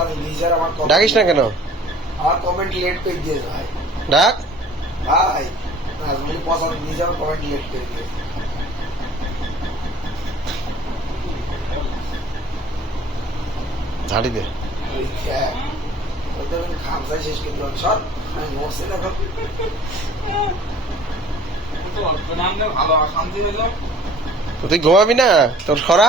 আমার ডাকিস না কেন? আমার কমেন্ট লেট করে দিয়েছে ভাই। ডাক। ভাই নাজমুল পছন্দ লিজার কমেন্ট লেট করে দিয়েছে। ঝাড়ি দে। ওই খ্যাপ। ওই তো আমি খামসাই শেষ করে দিলাম। সব আমি মরছি না তুই ঘুমাবি না? তোর খরা?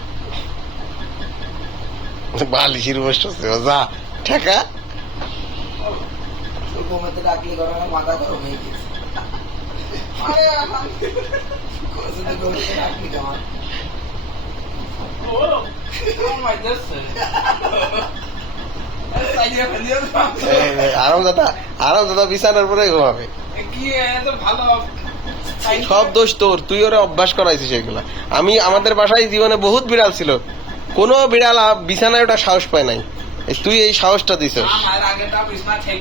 বসতেছে ও যা ঠেকা। ঘুমাতে ডাকলে গরম মাথা গরম হয়ে গেছে। আরাম দাদা আরাম দাদা বিছানার পরে ঘুমাবে। সব দোষ তোর তুই ওরা অভ্যাস করাইছিস এগুলা। আমি আমাদের বাসায় জীবনে বহুত বিড়াল ছিল। কোনো বিড়াল বিছানায় ওটা সাহস পায় নাই। তুই এই সাহসটা দিছিস।